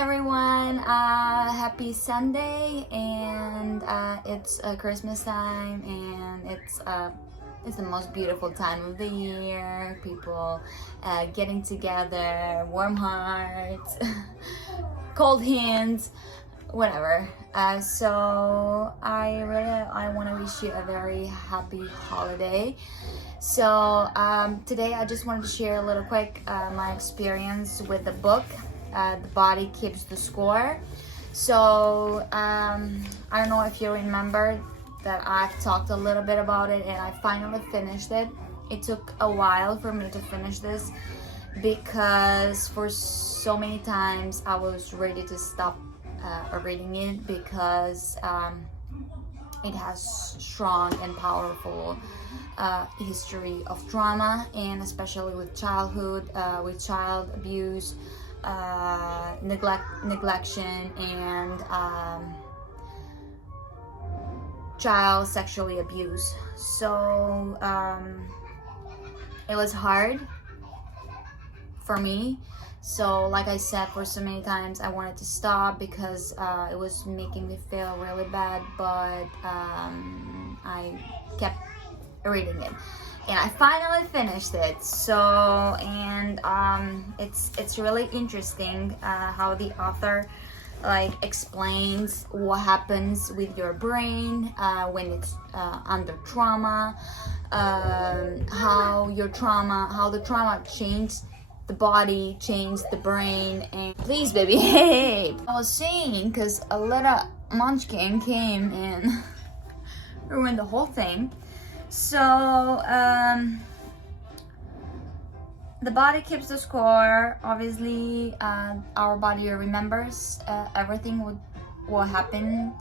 everyone, happy Sunday, and it's Christmas time, and it's the most beautiful time of the year. People getting together, warm hearts, cold hands, whatever. So I want to wish you a very happy holiday. So today I just wanted to share a little quick my experience with the book. The Body Keeps the Score. So I don't know if you remember that I've talked a little bit about it, and I finally finished it. It took a while for me to finish this because for so many times I was ready to stop reading it because it has strong and powerful history of trauma, and especially with childhood, with child abuse, neglection, and child sexually abuse. So it was hard for me. So like I said, for so many times I wanted to stop because it was making me feel really bad, but I kept reading it, and I finally finished it. So and it's really interesting how the author explains what happens with your brain when it's under trauma, how the trauma changed the body, changed the brain. And please, baby, hey, I was saying because a little munchkin came and ruined the whole thing. So the body keeps the score. Obviously, our body remembers everything what happened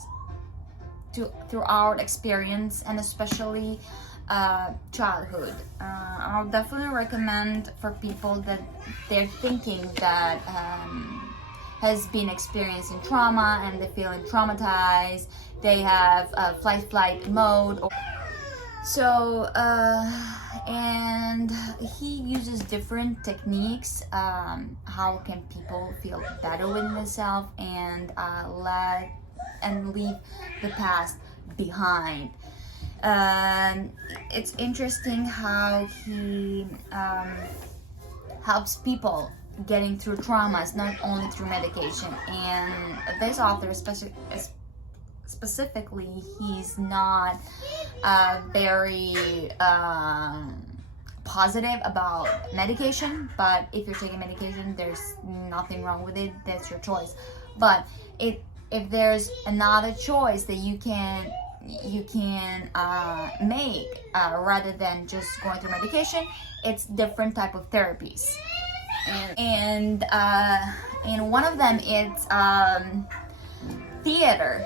through our experience, and especially childhood. I'll definitely recommend for people that they're thinking that has been experiencing trauma and they're feeling traumatized. They have flight mode. So and he uses different techniques. How can people feel better with themselves and leave the past behind? It's interesting how he helps people getting through traumas, not only through medication. And this author, specifically, he's not very positive about medication, but if you're taking medication, there's nothing wrong with it. That's your choice. But if there's another choice that you can make rather than just going through medication, it's different type of therapies, and one of them is theater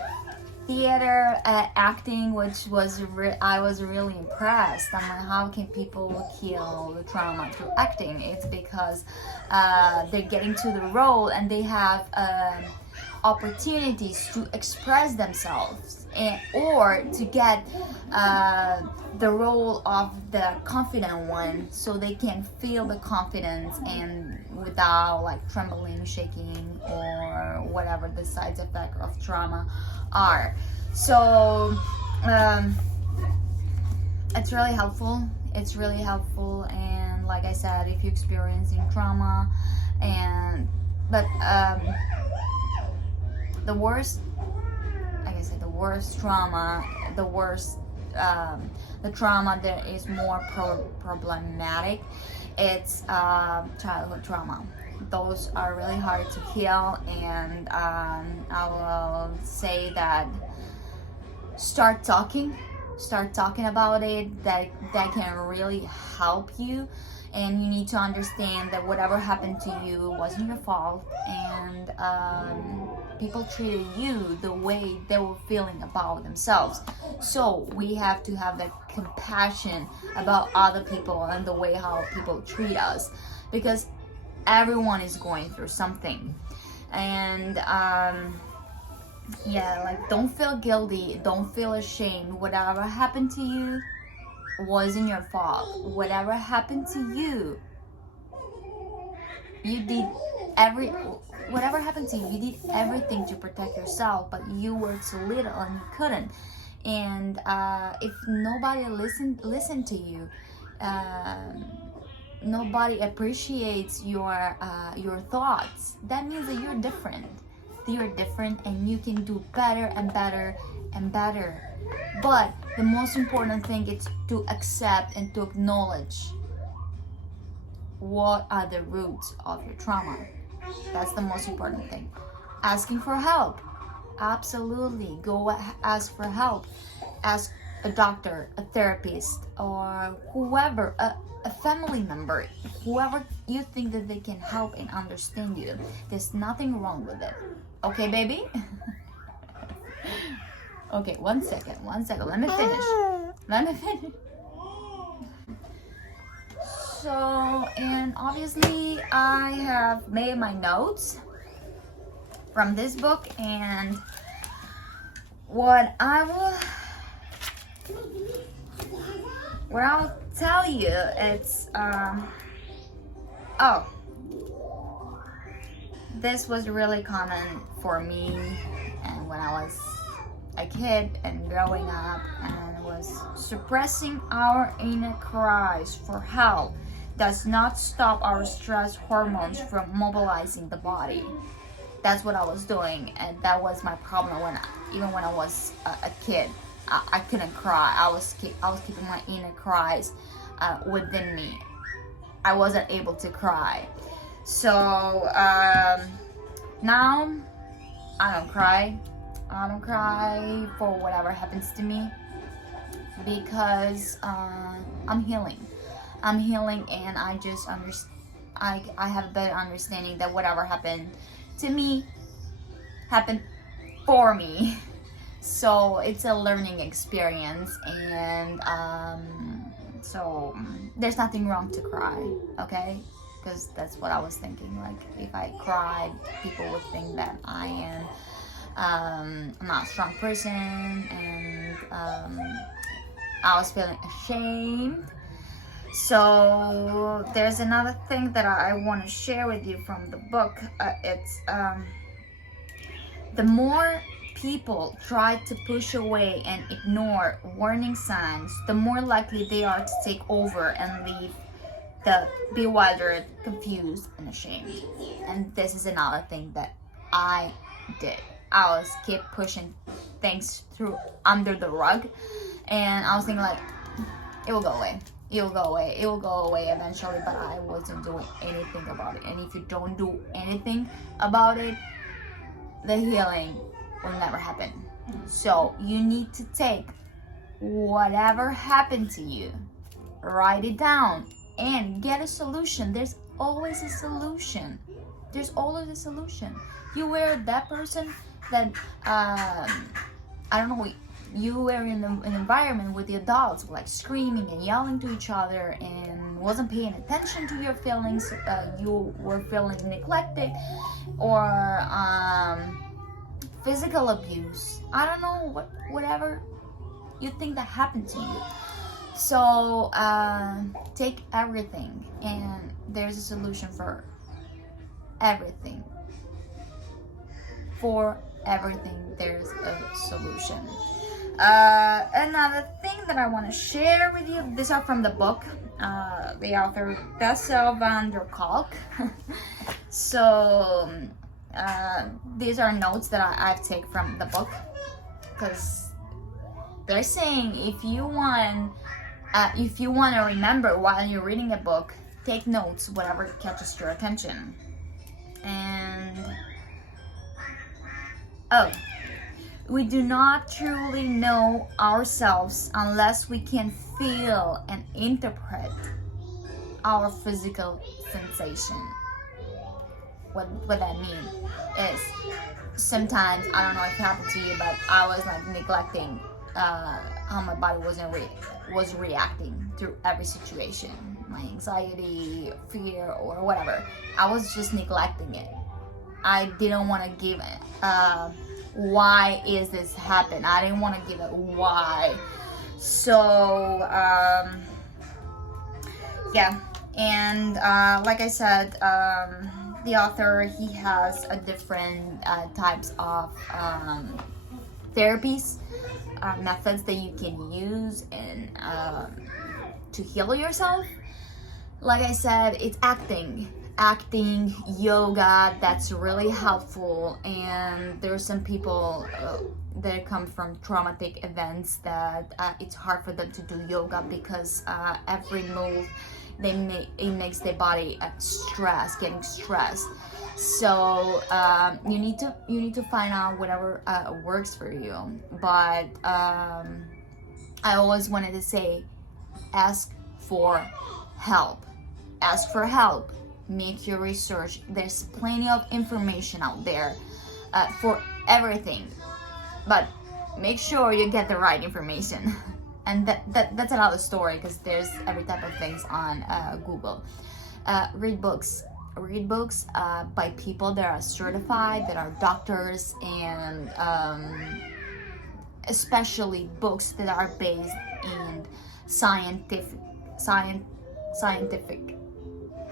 acting, which was I was really impressed. I'm like, how can people heal the trauma through acting? It's because they're getting to the role and they have opportunities to express themselves, or to get the role of the confident one, so they can feel the confidence and without trembling, shaking, or whatever the side effects of trauma are. So it's really helpful. And like I said, if you're experiencing trauma, the worst trauma, the trauma that is more problematic, it's childhood trauma. Those are really hard to heal, and I will say that start talking about it. That can really help you. And you need to understand that whatever happened to you wasn't your fault, and people treated you the way they were feeling about themselves. So we have to have that compassion about other people and the way how people treat us, because everyone is going through something. And don't feel guilty, don't feel ashamed. Whatever happened to you wasn't your fault. Whatever happened to you, you did whatever happened to you, you did everything to protect yourself, but you were too little and you couldn't. And if nobody listened to you, nobody appreciates your thoughts, that means that you're different. You're different, and you can do better and better and better. But the most important thing is to accept and to acknowledge what are the roots of your trauma. That's the most important thing. Asking for help, absolutely, go ask for help. Ask a doctor, a therapist, or whoever, a family member, whoever you think that they can help and understand you. There's nothing wrong with it. Okay, baby? Okay, one second, let me finish. So, and obviously I have made my notes from this book, and what I will tell you, it's this was really common for me, and when I was a kid and growing up, and was suppressing our inner cries for help does not stop our stress hormones from mobilizing the body. That's what I was doing, and that was my problem even when I was a kid. I couldn't cry. I was keeping my inner cries within me. I wasn't able to cry. So now I don't cry. I don't cry for whatever happens to me, because I'm healing. I'm healing, and I just I have a better understanding that whatever happened to me happened for me. So it's a learning experience, and so there's nothing wrong to cry, okay? Because that's what I was thinking. Like, if I cried, people would think that I am I'm not a strong person, and I was feeling ashamed. So there's another thing that I want to share with you from the book. It's the more people try to push away and ignore warning signs, the more likely they are to take over and leave the bewildered, confused, and ashamed. And this is another thing that I did. I was keep pushing things through under the rug, and I was thinking like, it will go away. It will go away. It will go away eventually, but I wasn't doing anything about it. And if you don't do anything about it, the healing will never happen. So you need to take whatever happened to you, write it down, and get a solution. There's always a solution. There's always a solution. You were that person that I don't know, you were in an environment with the adults like screaming and yelling to each other and wasn't paying attention to your feelings. You were feeling neglected, or physical abuse. I don't know, whatever you think that happened to you. So take everything, and there's a solution for everything. For everything, there's a solution. Another thing that I want to share with you, these are from the book, the author Bessel van der Kolk. So these are notes that I've taken from the book, because they're saying if you want to remember while you're reading a book, take notes, whatever catches your attention. And we do not truly know ourselves unless we can feel and interpret our physical sensation. What that means is, sometimes, I don't know if it happened to you, but I was like neglecting how my body was reacting through every situation, my anxiety, fear, or whatever. I was just neglecting it. I didn't want to give it why is this happen. I didn't want to give it why. So yeah, and like I said, the author, he has a different types of therapies, methods that you can use and to heal yourself. Like I said, it's acting, yoga, that's really helpful. And there's some people that come from traumatic events that it's hard for them to do yoga because every move it makes their body getting stressed. So you need to find out whatever works for you. But I always wanted to say, ask for help. Make your research. There's plenty of information out there for everything, but make sure you get the right information. And that's another story, because there's every type of things on Google. Read books by people that are certified, that are doctors, and especially books that are based in scientific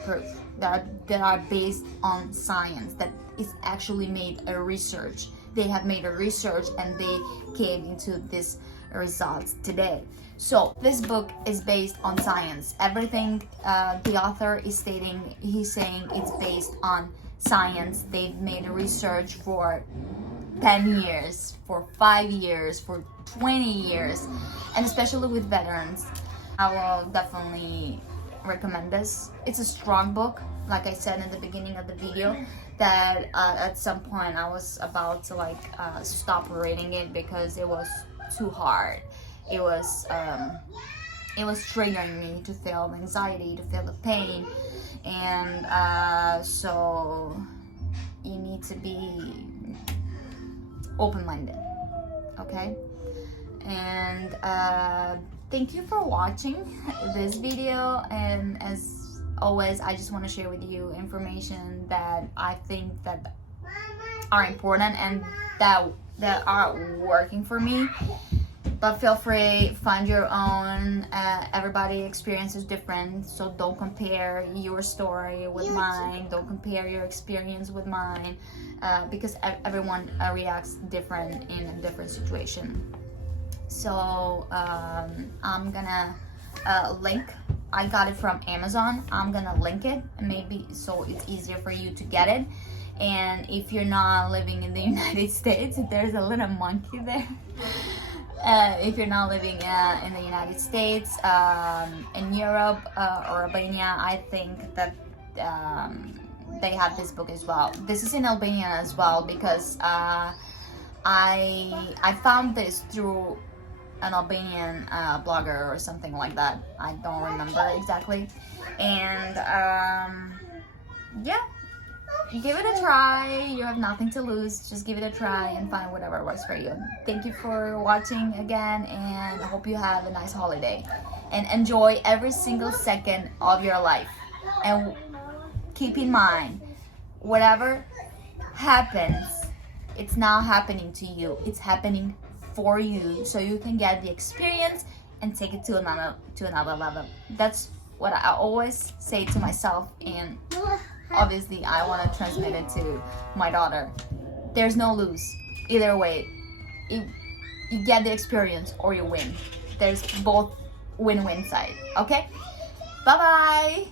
proof, that are based on science, that is actually made a research. They have made a research and they came into this results today. So this book is based on science. Everything the author is stating, he's saying it's based on science. They've made a research for 10 years, for 5 years, for 20 years, and especially with veterans. I will definitely recommend this. It's a strong book, like I said in the beginning of the video, that at some point I was about to stop reading it because it was too hard. It was triggering me to feel anxiety, to feel the pain, and so you need to be open-minded, okay? And thank you for watching this video, and as always, I just want to share with you information that I think that are important and that are working for me. But feel free, find your own. Everybody's experience is different, so don't compare your story with mine. Don't compare your experience with mine, because everyone reacts different in a different situation. So I'm gonna link. I got it from Amazon. I'm gonna link it, maybe so it's easier for you to get it. And if you're not living in the United States, there's a little monkey there. If you're not living in the United States, in Europe or Albania, I think that they have this book as well. This is in Albanian as well, because I found this through an Albanian blogger or something like that. I don't remember exactly. And yeah, give it a try. You have nothing to lose. Just give it a try and find whatever works for you. Thank you for watching again, and I hope you have a nice holiday and enjoy every single second of your life. And keep in mind, whatever happens, it's not happening to you, it's happening for you, so you can get the experience and take it to another level. That's what I always say to myself, and obviously I want to transmit it to my daughter. There's no lose. Either way, you get the experience or you win. There's both win-win side. Okay? Bye-bye!